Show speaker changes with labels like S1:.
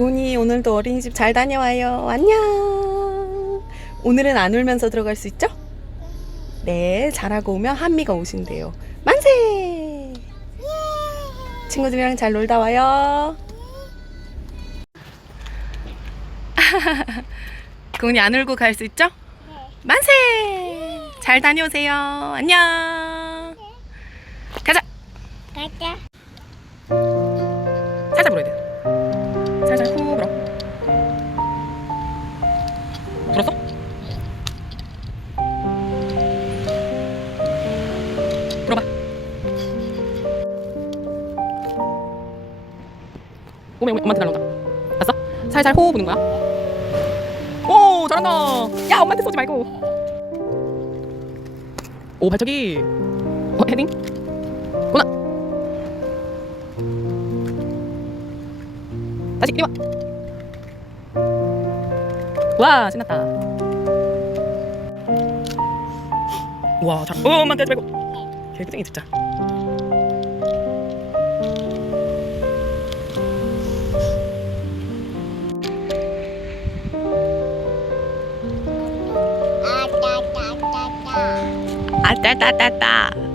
S1: 고니 오늘도 어린이집 잘 다녀와요. 안녕. 오늘은 안 울면서 들어갈 수 있죠? 네, 잘하고 오면 한미가 오신대요. 만세! 친구들이랑 잘 놀다 와요. 고니 안 울고 갈 수 있죠? 만세! 잘 다녀오세요. 안녕. 불어. 불었어? 불어봐. 오메 오메 엄마한테 날라온다. 봤어? 살살 호 부는 거야. 오 잘한다. 야 엄마한테 쏘지 말고. 오 발차기. 어 헤딩. 다시 이리 와. 와 신났다. 와 잘. 어 엄마한테 하지 말고. 개구쟁이 진짜.
S2: 아따따따따.
S1: 아따따따따.